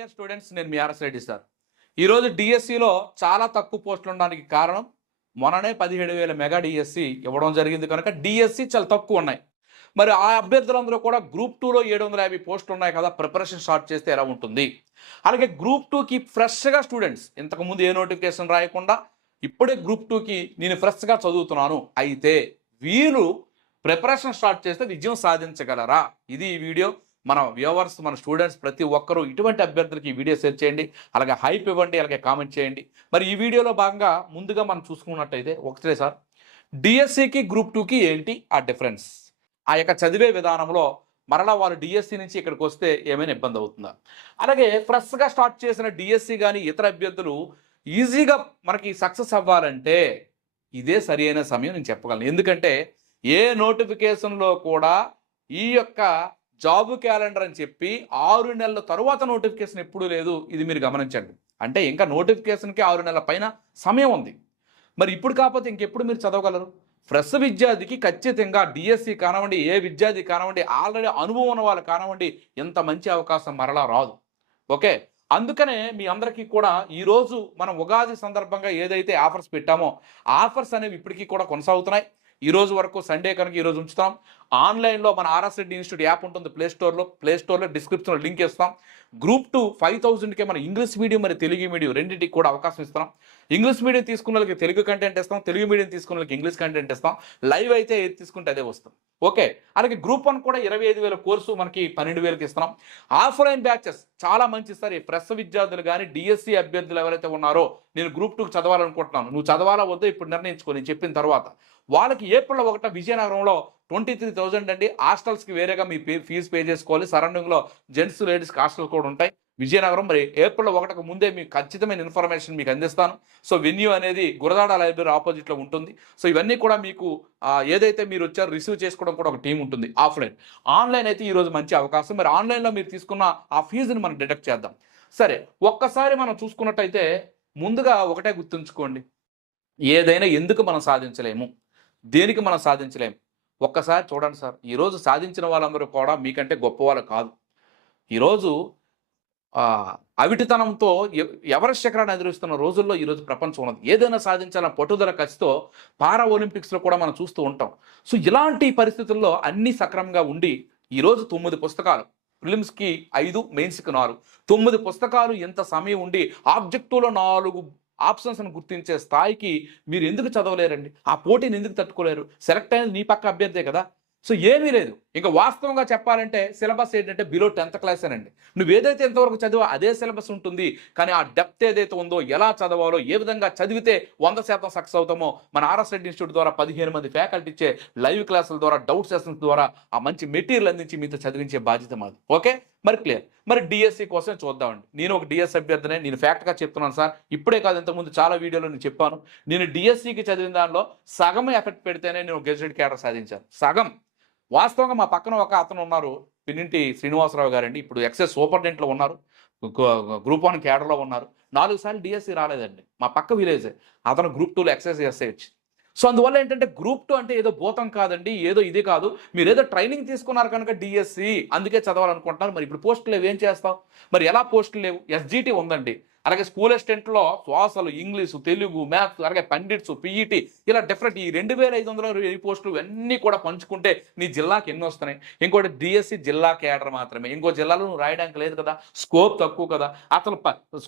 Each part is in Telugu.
డియర్ స్టూడెంట్స్, నేను మీ ఆర్ఎస్ రెడ్డి సార్. ఈరోజు డిఎస్సిలో చాలా తక్కువ పోస్టులు ఉండడానికి కారణం మొన్ననే 17,000 మెగా డిఎస్సి ఇవ్వడం జరిగింది కనుక డిఎస్సి చాలా తక్కువ ఉన్నాయి. మరి ఆ అభ్యర్థులందరూ కూడా గ్రూప్ 2లో 750 పోస్టులు ఉన్నాయి కదా, ప్రిపరేషన్ స్టార్ట్ చేస్తే ఎలా ఉంటుంది? అలాగే గ్రూప్ 2కి ఫ్రెష్గా స్టూడెంట్స్ ఇంతకుముందు ఏ నోటిఫికేషన్ రాయకుండా ఇప్పుడే గ్రూప్ 2కి నేను ఫ్రెష్గా చదువుతున్నాను, అయితే వీరు ప్రిపరేషన్ స్టార్ట్ చేస్తే విజయం సాధించగలరా? ఇది ఈ వీడియో. మన వ్యూవర్స్, మన స్టూడెంట్స్ ప్రతి ఒక్కరూ ఇటువంటి అభ్యర్థులకి ఈ వీడియో షేర్ చేయండి, అలాగే హైప్ ఇవ్వండి, అలాగే కామెంట్ చేయండి. మరి ఈ వీడియోలో భాగంగా ముందుగా మనం చూసుకున్నట్టయితే ఒకటే సార్, డిఎస్సికి గ్రూప్ 2కి ఏంటి ఆ డిఫరెన్స్? ఆ యొక్క చదివే విధానంలో మరలా వాళ్ళు డిఎస్సి నుంచి ఇక్కడికి వస్తే ఏమైనా ఇబ్బంది అవుతుందా? అలాగే ఫ్రెష్గా స్టార్ట్ చేసిన డిఎస్సి కానీ ఇతర అభ్యర్థులు ఈజీగా మనకి సక్సెస్ అవ్వాలంటే ఇదే సరి అయిన సమయం నేను చెప్పగలను. ఎందుకంటే ఏ నోటిఫికేషన్లో కూడా ఈ యొక్క జాబ్ క్యాలెండర్ అని చెప్పి 6 నెలల తరువాత నోటిఫికేషన్ ఎప్పుడూ లేదు. ఇది మీరు గమనించండి. అంటే ఇంకా నోటిఫికేషన్కి 6 నెలల పైన సమయం ఉంది. మరి ఇప్పుడు కాకపోతే ఇంకెప్పుడు మీరు చదవగలరు? ఫ్రెష్ విద్యార్థికి ఖచ్చితంగా డిఎస్సి కానివ్వండి, ఏ విద్యార్థి కానివ్వండి, ఆల్రెడీ అనుభవం ఉన్న వాళ్ళు కానివ్వండి, ఎంత మంచి అవకాశం మరలా రాదు. ఓకే, అందుకనే మీ అందరికీ కూడా ఈరోజు మనం ఉగాది సందర్భంగా ఏదైతే ఆఫర్స్ పెట్టామో ఆఫర్స్ అనేవి ఇప్పటికీ కూడా కొనసాగుతున్నాయి. ఈ రోజు వరకు సండే కనుక ఈరోజు ఉంచుతాం. ఆన్లైన్లో మన ఆర్ఎస్ రెడ్డి ఇన్స్టిట్యూట్ యాప్ ఉంటుంది ప్లేస్టోర్లో డిస్క్రిప్షన్లో లింక్ ఇస్తాం. గ్రూప్ 2 5,000కే మన ఇంగ్లీష్ మీడియం మరి తెలుగు మీడియం రెండింటికి కూడా అవకాశం ఇస్తున్నాం. ఇంగ్లీష్ మీడియం తీసుకున్న వాళ్ళకి తెలుగు కంటెంట్ ఇస్తాం, తెలుగు మీడియం తీసుకున్న వాళ్ళకి ఇంగ్లీష్ కంటెంట్ ఇస్తాం. లైవ్ అయితే ఏది తీసుకుంటే అదే వస్తాం. ఓకే, అలాగే గ్రూప్ 1 కూడా 25,000 కోర్సు మనకి 12,000కి ఇస్తున్నాం. ఆఫ్లైన్ బ్యాచెస్ చాలా మంచి ఇస్తారు. ఈ ఫ్రెష్ విద్యార్థులు కానీ డిఎస్సి అభ్యర్థులు ఎవరైతే ఉన్నారో, నేను గ్రూప్ 2కి చదవాలనుకుంటున్నాను, నువ్వు చదవాలా వద్దో ఇప్పుడు నిర్ణయించుకో నేను చెప్పిన తర్వాత, వాళ్ళకి ఏప్రిల్ 1 విజయనగరంలో 23,000 అండి. హాస్టల్స్కి వేరేగా మీ ఫీజు పే చేసుకోవాలి. సరౌండింగ్లో జెంట్స్ లేడీస్కి హాస్టల్స్ కూడా ఉంటాయి. విజయనగరం మరి ఏప్రిల్ 1కి ముందే మీకు ఖచ్చితమైన ఇన్ఫర్మేషన్ మీకు అందిస్తాను. సో వెన్యూ అనేది గురదాడ లైబ్రరీ ఆపోజిట్లో ఉంటుంది. సో ఇవన్నీ కూడా మీకు ఏదైతే మీరు వచ్చారో రిసీవ్ చేసుకోవడం కూడా ఒక టీం ఉంటుంది. ఆన్లైన్ అయితే ఈరోజు మంచి అవకాశం. మరి ఆన్లైన్లో మీరు తీసుకున్న ఆ ఫీజుని మనం డిడక్ట్ చేద్దాం. సరే, ఒక్కసారి మనం చూసుకున్నట్టయితే ముందుగా ఒకటే గుర్తుంచుకోండి, ఏదైనా ఎందుకు మనం సాధించలేము, దేనికి మనం సాధించలేము ఒక్కసారి చూడండి సార్. ఈరోజు సాధించిన వాళ్ళందరూ కూడా మీకంటే గొప్పవాళ్ళు కాదు. ఈరోజు అవిటితనంతో ఎవరెస్ట్ శిఖరాన్ని ఎదురుస్తున్న రోజుల్లో ఈరోజు ప్రపంచం ఉన్నది. ఏదైనా సాధించాలని పట్టుదల కసితో పారా ఒలింపిక్స్లో కూడా మనం చూస్తూ ఉంటాం. సో ఇలాంటి పరిస్థితుల్లో అన్ని సక్రమంగా ఉండి ఈరోజు 9 పుస్తకాలు, ప్రిలిమ్స్కి 5, మెయిన్స్కి 4, 9 పుస్తకాలు ఎంత సమయం ఉండి ఆబ్జెక్టివ్లో 4 ఆప్షన్స్ని గుర్తించే స్థాయికి మీరు ఎందుకు చదవలేరండి? ఆ పోటీని ఎందుకు తట్టుకోలేరు? సెలెక్ట్ అయినది నీ పక్క అభ్యర్థే కదా. సో ఏమీ లేదు. ఇంకా వాస్తవంగా చెప్పాలంటే సిలబస్ ఏంటంటే బిలో 10th క్లాస్ అనండి. నువ్వు ఏదైతే ఎంతవరకు చదివో అదే సిలబస్ ఉంటుంది. కానీ ఆ డెప్త్ ఏదైతే ఉందో, ఎలా చదవాలో, ఏ విధంగా చదివితే 100% సక్సెస్ అవుతామో మన ఆర్ఎస్ రెడ్డి ఇన్స్టిట్యూట్ ద్వారా 15 మంది ఫ్యాకల్టీ ఇచ్చే లైవ్ క్లాసుల ద్వారా, డౌట్ సెషన్స్ ద్వారా ఆ మంచి మెటీరియల్ అందించి మీతో చదివించే బాధ్యత మాది. ఓకే, మరి క్లియర్. మరి డిఎస్సి కోసం చూద్దామండి. నేను ఒక డిఎస్ అభ్యర్థినే, నేను ఫ్యాక్ట్గా చెప్తున్నాను సార్. ఇప్పుడే కాదు, ఇంతకుముందు చాలా వీడియోలో నేను చెప్పాను. నేను డిఎస్సికి చదివిన దానిలో సగం ఎఫెక్ట్ పెడితేనే నేను గెజెటెడ్ క్యాడర్ సాధించాను. సగం. వాస్తవంగా మా పక్కన ఒక అతను ఉన్నారు, పిన్నింటి శ్రీనివాసరావు గారండి. ఇప్పుడు ఎక్సెస్ సూపరింటెండెంట్లో ఉన్నారు, గ్రూప్ 1 క్యాడర్లో ఉన్నారు. 4 సార్లు డిఎస్సి రాలేదండి. మా పక్క విలేజే. అతను గ్రూప్ 2లో ఎక్సెస్ ఎస్ఐ వచ్చి. సో అందువల్ల ఏంటంటే గ్రూప్ 2 అంటే ఏదో భూతం కాదండి, ఏదో ఇది కాదు. మీరు ఏదో ట్రైనింగ్ తీసుకున్నారు కనుక డిఎస్సి అందుకే చదవాలనుకుంటున్నారు. మరి ఇప్పుడు పోస్టులు లేవు, ఏం చేస్తావు? మరి ఎలా పోస్టులు లేవు? ఎస్జిటి ఉందండి. అలాగే స్కూల్ అసిస్టెంట్లో శ్వాసలు, ఇంగ్లీషు, తెలుగు, మ్యాథ్స్, అలాగే పండిట్స్, పిఈటి, ఇలా డిఫరెంట్ ఈ 2,500 పోస్టులు అన్నీ కూడా పంచుకుంటే నీ జిల్లాకి ఎన్ని వస్తున్నాయి? ఇంకోటి డిఎస్సి జిల్లా కేడర్ మాత్రమే. ఇంకో జిల్లాలో నువ్వు రాయడానికి లేదు కదా, స్కోప్ తక్కువ కదా. అసలు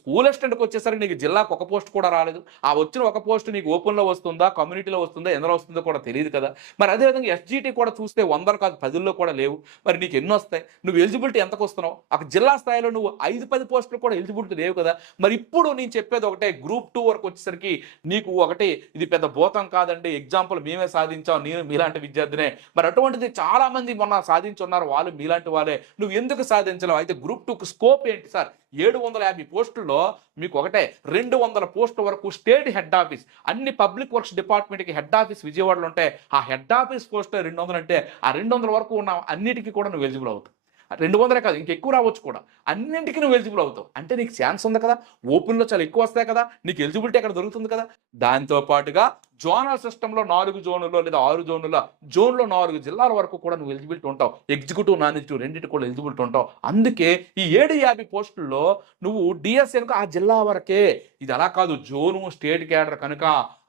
స్కూల్ అసిస్టెంట్కి వచ్చేసరికి నీకు జిల్లాకు ఒక పోస్ట్ కూడా రాలేదు. ఆ వచ్చిన ఒక పోస్ట్ నీకు ఓపెన్లో వస్తుందా, కమ్యూనిటీలో వస్తుందా, ఎందులో వస్తుందో కూడా తెలియదు కదా. మరి అదేవిధంగా ఎస్జిటి కూడా చూస్తే 100 కాదు 10లో కూడా లేవు. మరి నీకు ఎన్ని వస్తాయి? నువ్వు ఎలిజిబిలిటీ ఎంతకు వస్తున్నావు? అక్కడ జిల్లా స్థాయిలో నువ్వు 5-10 పోస్టులు కూడా ఎలిజిబిలిటీ లేవు కదా. మరి ఇప్పుడు నేను చెప్పేది ఒకటే, గ్రూప్ 2 వరకు వచ్చేసరికి నీకు ఒకటి, ఇది పెద్ద భూతం కాదండి, ఎగ్జాంపుల్ మేమే సాధించాం, నేను మీలాంటి విద్యార్థినే. మరి అటువంటిది చాలా మంది మొన్న సాధించున్నారు, వాళ్ళు మీలాంటి వాళ్ళే. నువ్వు ఎందుకు సాధించలేవు? అయితే గ్రూప్ 2కు స్కోప్ ఏంటి సార్? 750 పోస్టుల్లో మీకు ఒకటే 200 పోస్టుల వరకు స్టేట్ హెడ్ ఆఫీస్, అన్ని పబ్లిక్ వర్క్స్ డిపార్ట్మెంట్కి హెడ్ ఆఫీస్ విజయవాడలో ఉంటే ఆ హెడ్ ఆఫీస్ పోస్ట్ 200 అంటే ఆ 200 వరకు ఉన్న అన్నిటికీ కూడా నువ్వు ఎలిజిబుల్ అవుతావు. 200 కాదు, ఇంకెక్కువ రావచ్చు కూడా. అన్నింటికి నువ్వు ఎలిజిబుల్ అవుతావు అంటే నీకు ఛాన్స్ ఉంది కదా. ఓపెన్లో చాలా ఎక్కువ వస్తాయి కదా, నీకు ఎలిజిబిలిటీ అక్కడ దొరుకుతుంది కదా. దాంతో పాటుగా జోనల్ సిస్టంలో 4 జోన్లలో లేదా 6 జోన్లో 4 జిల్లాల వరకు కూడా నువ్వు ఎలిజిబిలిటీ ఉంటావు. ఎగ్జిక్యూటివ్ నాన్ ఎగ్జిక్యూటివ్ రెండింటి కూడా ఎలిజిబిలిటీ ఉంటావు. అందుకే ఈ 750 పోస్టుల్లో నువ్వు డిఎస్సి కనుక ఆ జిల్లా వరకే. ఇది అలా కాదు, జోను స్టేట్ క్యాడర్ కనుక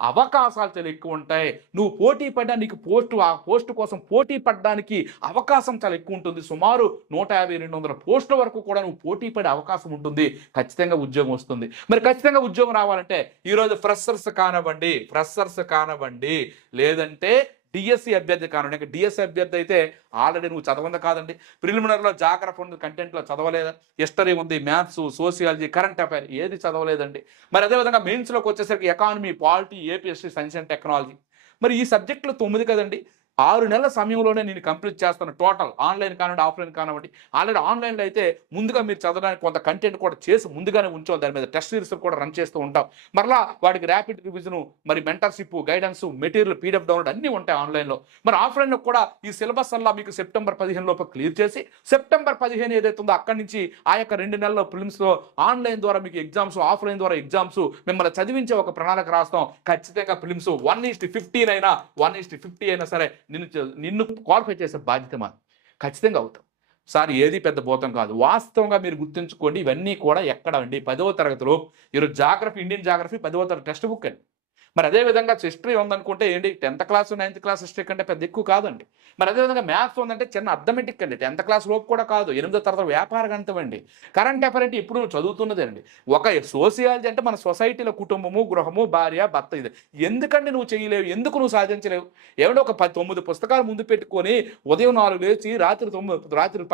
అవకాశాలు చాలా ఎక్కువ ఉంటాయి. నువ్వు పోటీ పడ్డా నీకు ఆ పోస్టు కోసం పోటీ పడడానికి అవకాశం చాలా ఎక్కువ ఉంటుంది. సుమారు 150-200 పోస్టుల వరకు కూడా నువ్వు పోటీ పడే అవకాశం ఉంటుంది. ఖచ్చితంగా ఉద్యోగం వస్తుంది. మరి ఖచ్చితంగా ఉద్యోగం రావాలంటే ఈరోజు ఫ్రెషర్స్ కానివ్వండి లేదంటే డిఎస్సి అభ్యర్థి కానివ్వండి. డిఎస్సి అభ్యర్థి అయితే ఆల్రెడీ నువ్వు చదవంది కాదండి. ప్రిలిమినరీలో జాగ్రఫీ ఉంది, కంటెంట్లో చదవలేదా? హిస్టరీ ఉంది, మ్యాథ్స్, సోషియాలజీ, కరెంట్ అఫైర్ ఏది చదవలేదండి. మరి అదేవిధంగా మెయిన్స్లోకి వచ్చేసరికి economy, polity, AP history, science and technology. మరి ఈ సబ్జెక్టులు 9 కదండి. 6 నెలల సమయంలోనే నేను కంప్లీట్ చేస్తాను. టోటల్ ఆన్లైన్ కానివ్వండి, ఆఫ్లైన్ కానివ్వండి. ఆల్రెడీ ఆన్లైన్లో అయితే ముందుగా మీరు చదవడానికి కొంత కంటెంట్ కూడా చేసి ముందుగానే ఉంచాం. దాని మీద టెస్ట్ సిరీస్ కూడా రన్ చేస్తూ ఉంటాం. మరలా వాటికి ర్యాపిడ్ రివిజను, మరి mentorship, guidance, material, PDF download అన్నీ ఉంటాయి ఆన్లైన్లో. మరి ఆఫ్లైన్లో కూడా ఈ సిలబస్ అలా మీకు సెప్టెంబర్ 15 లోపు క్లియర్ చేసి సెప్టెంబర్ 15 ఏదైతే ఉందో అక్కడి నుంచి ఆ యొక్క 2 నెలల ప్రిలిమ్స్లో ఆన్లైన్ ద్వారా మీకు ఎగ్జామ్స్, ఆఫ్లైన్ ద్వారా ఎగ్జామ్స్ మిమ్మల్ని చదివించే ఒక ప్రణాళిక రాస్తాం. ఖచ్చితంగా ప్రిలిమ్స్ 1:15 అయినా 1:50 అయినా సరే నిన్ను క్వాలిఫై చేసే బాధ్యత మాది. ఖచ్చితంగా అవుతాం సార్. ఏది పెద్ద భూతం కాదు. వాస్తవంగా మీరు గుర్తుంచుకోండి, ఇవన్నీ కూడా ఎక్కడ అండి 10వ తరగతిలో ఈరోజు జాగ్రఫీ, ఇండియన్ జాగ్రఫీ 10వ తరగతి టెక్స్ట్ బుక్ అండి. మరి అదేవిధంగా హిస్టరీ ఉందనుకుంటే ఏంటి 10th class 9th class history కంటే పెద్ద ఎక్కువ కాదండి. మరి అదేవిధంగా మ్యాథ్స్ ఉందంటే చిన్న అర్థమెటిక్ అండి. 10th క్లాస్ లోపు కూడా కాదు, 8వ తరగతి వ్యాపార గణితం అండి. కరెంట్ అఫైర్ అంటే ఇప్పుడు చదువుతున్నదే అండి. ఒక సోషియాలజీ అంటే మన సొసైటీలో కుటుంబము, గృహము, భార్య, భర్త. ఇది ఎందుకంటే నువ్వు చేయలేవు, ఎందుకు నువ్వు సాధించలేవు? ఏమంటే ఒక 9 పుస్తకాలు ముందు పెట్టుకొని ఉదయం 4 లేచి రాత్రి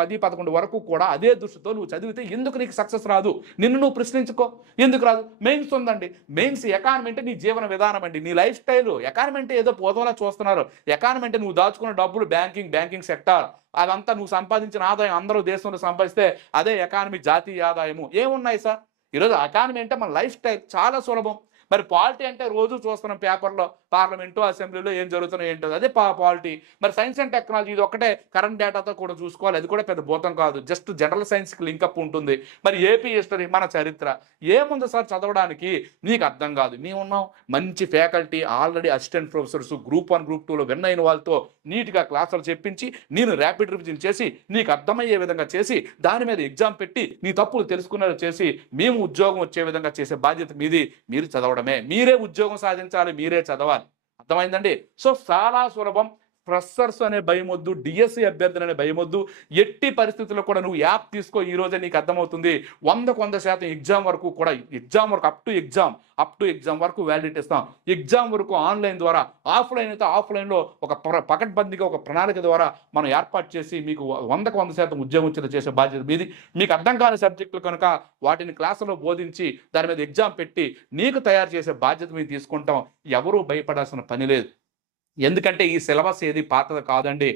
10-11 వరకు కూడా అదే దృష్టితో నువ్వు చదివితే ఎందుకు నీకు సక్సెస్ రాదు? నిన్ను నువ్వు ప్రశ్నించుకో, ఎందుకు రాదు? మెయిన్స్ ఉందండి. మెయిన్స్ ఎకానమీ అంటే నీ జీవన విధానం అండి, నీ లైఫ్ స్టైల్. ఎకానమీ అంటే ఏదో పోతంలా చూస్తున్నారు. ఎకానమీ అంటే నువ్వు దాచుకున్న డబ్బులు, బ్యాంకింగ్ సెక్టార్, అదంతా నువ్వు సంపాదించిన ఆదాయం అందరూ దేశంలో సంపాదిస్తే అదే ఎకానమీ, జాతీయ ఆదాయము. ఏమున్నాయి సార్? ఈరోజు ఎకానమీ అంటే మన లైఫ్ స్టైల్ చాలా సులభం. మరి పాలిటీ అంటే రోజు చూస్తున్నాం పేపర్లో, పార్లమెంటు, అసెంబ్లీలో ఏం జరుగుతున్నాయో ఏంటో అదే పాలిటీ. మరి సైన్స్ అండ్ టెక్నాలజీ ఇది ఒకటే కరెంట్ డేటాతో కూడా చూసుకోవాలి. అది కూడా పెద్ద భూతం కాదు, జస్ట్ జనరల్ సైన్స్కి లింకప్ ఉంటుంది. మరి ఏపీ హిస్టరీ, మన చరిత్ర ఏముంది సార్ చదవడానికి? నీకు అర్థం కాదు. మేము ఉన్నాం, మంచి faculty, already assistant professors, group 1 group 2లో విన్ అయిన వాళ్ళతో నీట్గా క్లాసులు చెప్పించి నేను ర్యాపిడ్ రివిజన్ చేసి నీకు అర్థమయ్యే విధంగా చేసి దాని మీద ఎగ్జామ్ పెట్టి నీ తప్పులు తెలుసుకునేలా చేసి మేము ఉద్యోగం వచ్చే విధంగా చేసే బాధ్యత మీది. మీరు చదవడమే, మీరే ఉద్యోగం సాధించాలి, మీరే చదవాలి. అర్థమైందండి? సో చాలా సులభం. ఫ్రెషర్స్ అనే భయం వద్దు, డిఎస్సి అభ్యర్థులు అనే భయం వద్దు. ఎట్టి పరిస్థితుల్లో కూడా నువ్వు యాప్ తీసుకో, ఈ రోజే నీకు అర్థమవుతుంది. 100% ఎగ్జామ్ వరకు కూడా, ఎగ్జామ్ వరకు అప్ టు ఎగ్జామ్ వరకు వ్యాలిడిటీ ఇస్తాం. ఎగ్జామ్ వరకు ఆన్లైన్ ద్వారా, ఆఫ్లైన్ అయితే ఆఫ్లైన్లో ఒక పకడ్బందీగా ఒక ప్రణాళిక ద్వారా మనం ఏర్పాటు చేసి మీకు 100% ఉద్యోగం వచ్చేలా చేసే బాధ్యత మీది. మీకు అర్థం కాని సబ్జెక్టులు కనుక వాటిని క్లాసులో బోధించి దాని మీద ఎగ్జామ్ పెట్టి నీకు తయారు చేసే బాధ్యత మేము తీసుకుంటాం. ఎవరూ భయపడాల్సిన పని లేదు. ఎందుకంటే ఈ సిలబస్ ఏది పాతది కాదండి,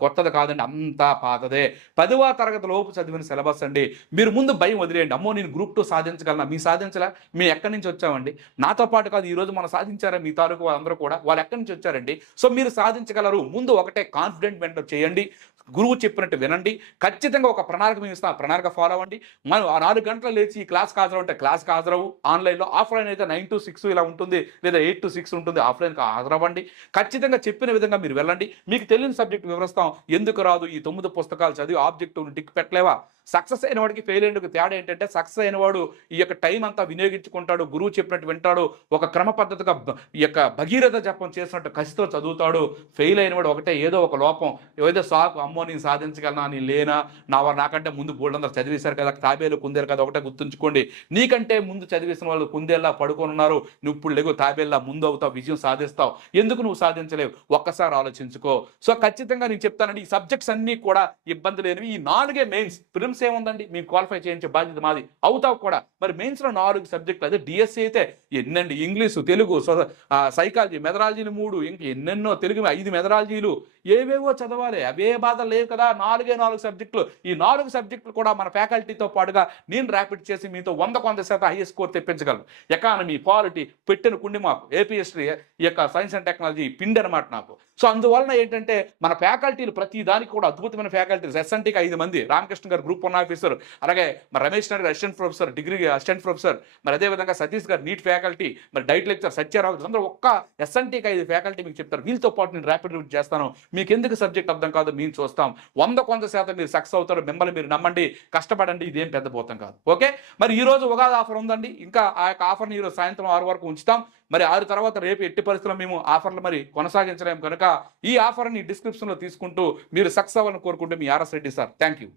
కొత్తది కాదండి, అంతా పాతదే. 10వ తరగతి లోపు చదివిన సిలబస్ అండి. మీరు ముందు భయం వదిలేయండి. అమ్మో నేను గ్రూప్ 2 సాధించగలనా? మీ సాధించలే? మేము ఎక్కడి నుంచి వచ్చామండి? నాతో పాటు కాదు ఈరోజు మనం సాధించారా మీ తాలూకు వాళ్ళందరూ కూడా? వాళ్ళు ఎక్కడి నుంచి వచ్చారండి? సో మీరు సాధించగలరు. ముందు ఒకటే కాన్ఫిడెంట్ మెంటర్ చేయండి, గురువు చెప్పినట్టు వినండి. ఖచ్చితంగా ఒక ప్రణాళిక మేము ఇస్తాం, ప్రణాళిక ఫాలో అవ్వండి. మనం 4 గంటలు లేచి ఈ క్లాస్కి హాజరవుంటే క్లాస్కి హాజరవు. ఆన్లైన్లో, ఆఫ్లైన్ అయితే 9 to 6 ఇలా ఉంటుంది, లేదా 8 to 6 ఉంటుంది. ఆఫ్లైన్కి హాజరవ్వండి. ఖచ్చితంగా చెప్పిన విధంగా మీరు వెళ్ళండి. మీకు తెలియని సబ్జెక్ట్ వివరిస్తాం. ఎందుకు రాదు? ఈ 9 పుస్తకాలు చదివి ఆబ్జెక్టివ్ టిక్ పెట్టలేవా? సక్సెస్ అయిన వాడికి ఫెయిల్ అయినకు తేడా ఏంటంటే, సక్సెస్ అయిన వాడు ఈ యొక్క టైం అంతా వినియోగించుకుంటాడు, గురువు చెప్పినట్టు వింటాడు, ఒక క్రమ పద్ధతిగా ఈ యొక్క భగీరథ జపం చేసినట్టు కసితో చదువుతాడు. ఫెయిల్ అయిన వాడు ఒకటే ఏదో ఒక లోపం, ఏదో సాకు, అమ్మో నేను సాధించగలనా, నేను లేనా, నాకంటే ముందు బోల్డందరూ చదివేశారు కదా, తాబేలు కుందేలు కదా. ఒకటే గుర్తుంచుకోండి, నీకంటే ముందు చదివేసిన వాళ్ళు కుందేల్లా పడుకొని ఉన్నారు. నువ్వు ఇప్పుడు లేవు, తాబేల్లా ముందు అవుతావు, విజయం సాధిస్తావు. ఎందుకు నువ్వు సాధించలేవు? ఒక్కసారి ఆలోచించుకో. సో ఖచ్చితంగా నేను చెప్తానండి, ఈ సబ్జెక్ట్స్ అన్నీ కూడా ఇబ్బంది లేనివి. ఈ 4 మెయిన్స్. ప్రిలిమ్స్ ఏముందండి, మీకు క్వాలిఫై చేయించే బాధ్యత మాది. అవుతావు కూడా. మరి మెయిన్స్లో 4 సబ్జెక్టులు. అదే డిఎస్సి అయితే ఎన్నండి, ఇంగ్లీషు, తెలుగు, సైకాలజీ, మెథడాలజీలు 3, ఇంక ఎన్నెన్నో, తెలుగు 5 మెథడాలజీలు, ఏవేవో చదవాలి, అవే బాధలు లేవు కదా. 4 సబ్జెక్టులు, ఈ 4 సబ్జెక్టులు కూడా మన ఫ్యాకల్టీతో పాటుగా నేను ర్యాపిడ్ చేసి మీతో 100% హైయెస్ట్ స్కోర్ తెప్పించగలను. ఎకానమీ, పాలిటీ పెట్టిన కుండి మాకు, ఏపీ హిస్టరీ, ఈ యొక్క సైన్స్ అండ్ టెక్నాలజీ పిండి అనమాట నాకు. సో అందువలన ఏంటంటే మన ఫ్యాకల్టీలు ప్రతి దానికి కూడా అద్భుతమైన ఫ్యాకల్టీస్. ఎస్ఎన్టీకి 5 మంది, రామకృష్ణ గారు గ్రూప్ 1 ఆఫీసర్, అలాగే మరి రమేష్ నాయుడు గారు assistant professor, degree assistant professor, మరి అదేవిధంగా సతీష్ గారు నీట్ ఫ్యాకల్టీ, మరి డైట్ లెక్చర్ సత్యారావు, అందరూ ఒక్క ఎస్ఎన్టీకి 5 ఫ్యాకల్టీ మీకు చెప్తారు. వీళ్ళతో పాటు నేను ర్యాపిడ్ రూట్ చేస్తాను. మీకు ఎందుకు సబ్జెక్ట్ అర్థం కాదు మేము చూస్తాం. 100% మీరు సక్సెస్ అవుతారు. మిమ్మల్ని మీరు నమ్మండి, కష్టపడండి, ఇదేం పెద్ద పోతాం కాదు. ఓకే, మరి ఈ రోజు ఉగాది ఆఫర్ ఉందండి. ఇంకా ఆ యొక్క ఆఫర్ని ఈరోజు సాయంత్రం 6 వరకు ఉంచుతాం. మరి 6 తర్వాత రేపు ఎట్టి పరిస్థితుల్లో మేము ఆఫర్లు మరి కొనసాగించలేము కనుక ఈ ఆఫర్ని డిస్క్రిప్షన్లో తీసుకుంటూ మీరు సక్సెస్ అవ్వాలని కోరుకుంటూ మీ RS Reddy sir. Thank you.